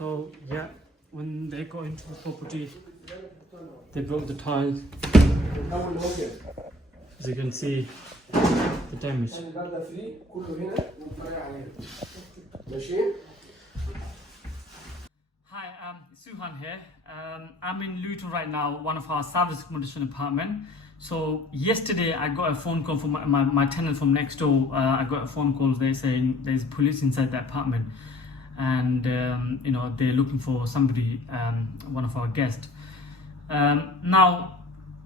So yeah, when they got into the property, they broke the tiles. As you can see, the damage. Hi, Suhan here. I'm in Luton right now, one of our service accommodation apartment. So yesterday I got a phone call from my tenant from next door. I got a phone call. They're saying there's police inside the apartment, and they're looking for somebody, one of our guests. Now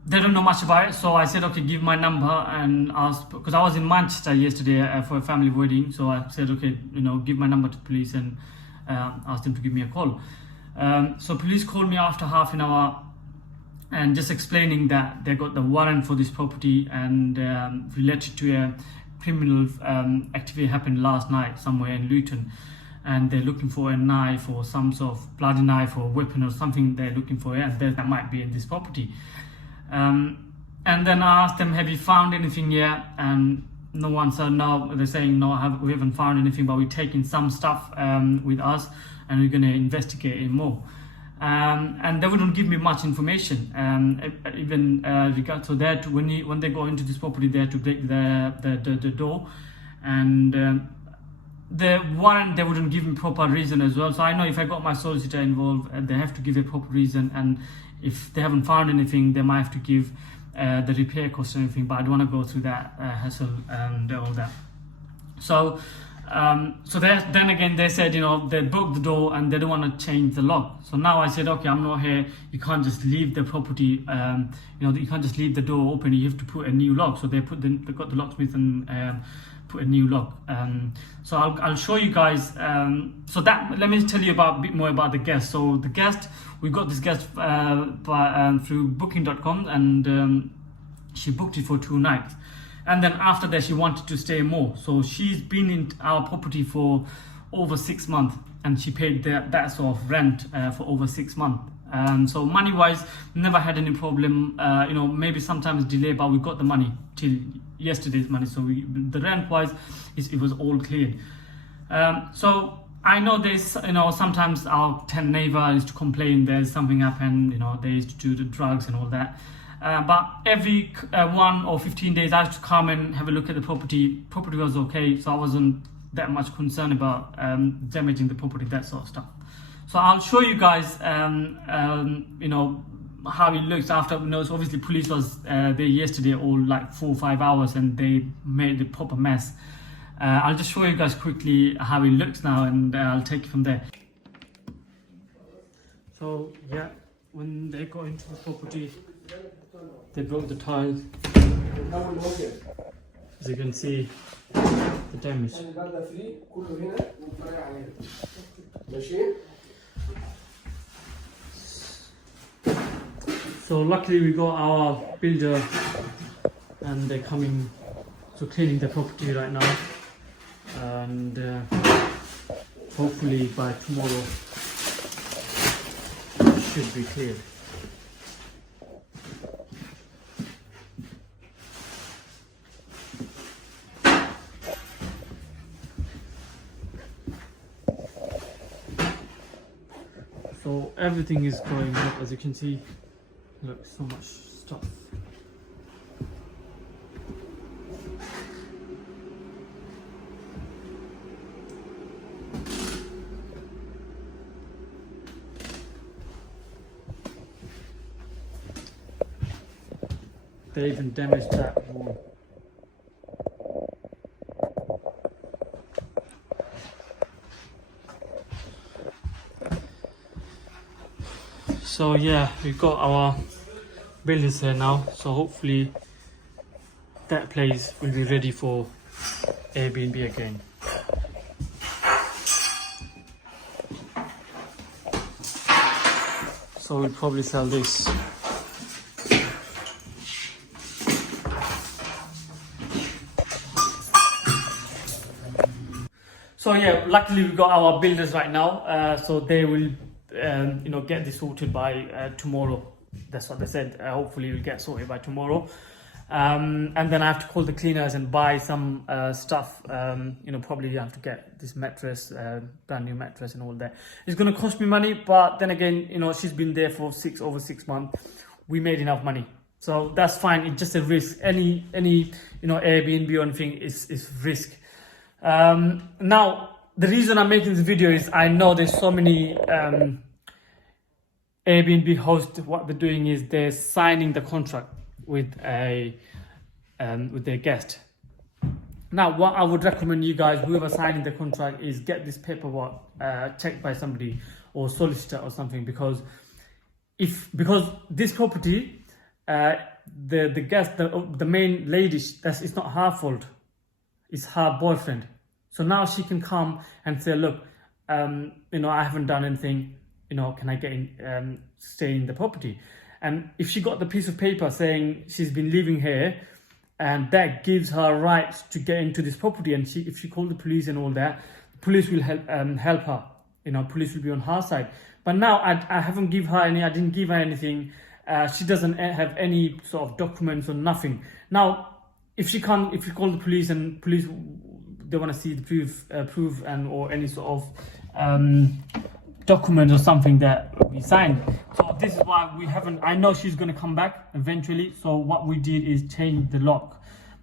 they don't know much about it, so I said, okay, give my number and ask, because I was in Manchester yesterday for a family wedding. So I said, okay, give my number to police and asked them to give me a call. So police called me after half an hour and just explaining that they got the warrant for this property and related to a criminal activity happened last night somewhere in Luton, and they're looking for a knife or some sort of bloody knife or weapon or something they're looking for, and that might be in this property. And then I asked them, have you found anything yet? And no one said no. They're saying no, we haven't found anything, but we're taking some stuff with us and we're going to investigate it more. And they wouldn't give me much information. Even regard to that, when they go into this property, they had to break the door, and the warrant, they wouldn't give me proper reason as well. So I know if I got my solicitor involved, they have to give a proper reason, and if they haven't found anything, they might have to give the repair cost and everything. But I don't want to go through that hassle and all that. So then again, they said, they broke the door and they don't want to change the lock. So now I said, okay, I'm not here. You can't just leave the property. You can't just leave the door open. You have to put a new lock. So they got the locksmith and put a new lock. So I'll show you guys. So that, let me tell you a bit more about the guest. So the guest, we got this guest through booking.com, and she booked it for 2 nights. And then after that, she wanted to stay more. So she's been in our property for over 6 months, and she paid that sort of rent for over 6 months. So money-wise, never had any problem. Maybe sometimes delay, but we got the money till yesterday's money. So the rent-wise, it was all cleared. So I know there's, sometimes our tenant neighbor used to complain there's something happened. They used to do the drugs and all that. But every 1 or 15 days, I used to come and have a look at the property. Property was okay, so I wasn't that much concerned about damaging the property, that sort of stuff. So I'll show you guys, how it looks after. So obviously police was there yesterday, all like 4 or 5 hours, and they made a proper mess. I'll just show you guys quickly how it looks now, and I'll take it from there. So yeah, when they got into the property, they broke the tiles. As you can see, the damage. So luckily we got our builder, and they're coming to cleaning the property right now, and hopefully by tomorrow it should be cleared. So everything is going up, as you can see. Look, so much stuff. They even damaged that wall. So yeah, we've got our builders here now, so hopefully that place will be ready for Airbnb again. So we'll probably sell this. So yeah, luckily we got our builders right now, so they will get this sorted by tomorrow. That's what they said. Hopefully we'll get sorted by tomorrow. And then I have to call the cleaners and buy some stuff. Probably I have to get this mattress, brand new mattress and all that. It's going to cost me money, but then again, she's been there for over 6 months. We made enough money, so that's fine. It's just a risk. Any Airbnb or anything is risk. Now the reason I'm making this video is I know there's so many Airbnb hosts. What they're doing is they're signing the contract with their guest. Now, what I would recommend you guys, whoever signing the contract, is get this paperwork checked by somebody or solicitor or something, because this property, the guest, the main lady, it's not her fault, it's her boyfriend. So now she can come and say, look, I haven't done anything, can I get in, stay in the property? And if she got the piece of paper saying she's been living here, and that gives her rights to get into this property, and if she called the police and all that, the police will help her. Police will be on her side. But now I haven't give her any. I didn't give her anything. She doesn't have any sort of documents or nothing. Now, if you call the police and police, they want to see the proof and or any sort of document or something that we signed. So this is why we haven't. I know she's going to come back eventually. So what we did is change the lock,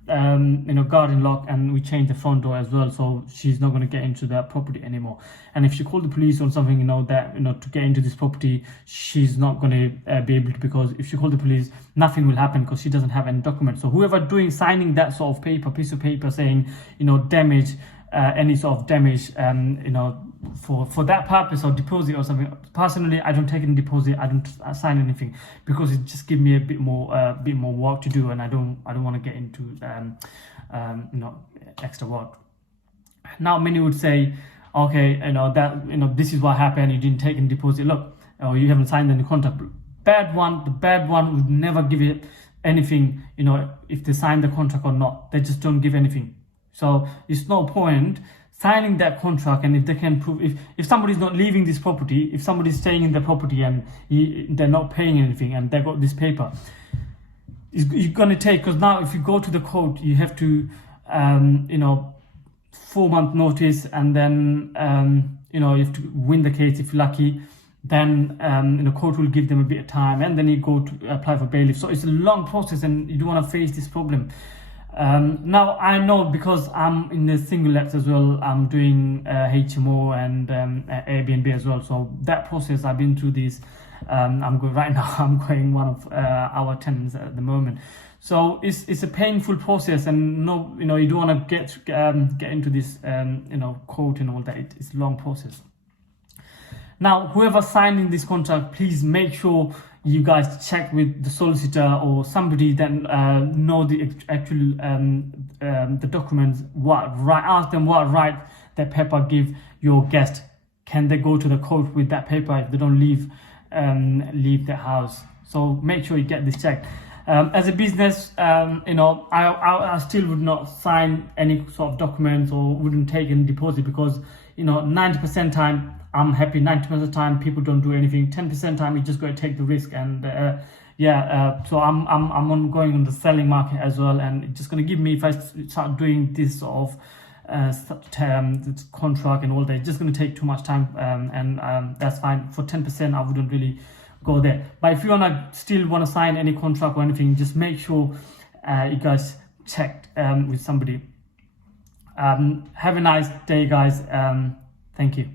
garden lock, and we changed the front door as well. So she's not going to get into that property anymore. And if she called the police or something, to get into this property, she's not going to be able to, because if she called the police, nothing will happen because she doesn't have any documents. So whoever signing that sort of piece of paper saying, damage, any sort of damage, for that purpose or deposit or something. Personally, I don't take any deposit. I don't sign anything, because it just gives me a bit more work to do, and I don't want to get into extra work. Now many would say, okay, this is what happened. You didn't take any deposit. Look, you haven't signed any contract. The bad one would never give it anything. If they sign the contract or not, they just don't give anything. So it's no point signing that contract, and if they can prove, if somebody's not leaving this property, if somebody's staying in the property and they're not paying anything and they got this paper, it's going to take, because now if you go to the court, you have to 4-month notice, and then you have to win the case if you're lucky. Then court will give them a bit of time, and then you go to apply for bailiff. So it's a long process, and you don't want to face this problem. Now I know, because I'm in the single lets as well, I'm doing HMO and Airbnb as well. So that process, I've been through this. I'm going right now. I'm going one of our tenants at the moment. So it's a painful process, and you don't want to get into this court and all that. It's a long process. Now, whoever signing this contract, please make sure you guys check with the solicitor or somebody that know the actual the documents. Ask them what right that paper give your guest. Can they go to the court with that paper if they don't leave the house? So make sure you get this checked. As a business, I still would not sign any sort of documents or wouldn't take any deposit, because 90% time I'm happy. 90% of the time people don't do anything. 10% time you just got to take the risk, and so I'm going on the selling market as well, and it's just going to give me, if I start doing this sort of contract and all that, it's just going to take too much time, and that's fine. For 10% I wouldn't really go there. But if you still want to sign any contract or anything, just make sure you guys checked with somebody. Have a nice day, guys. Thank you.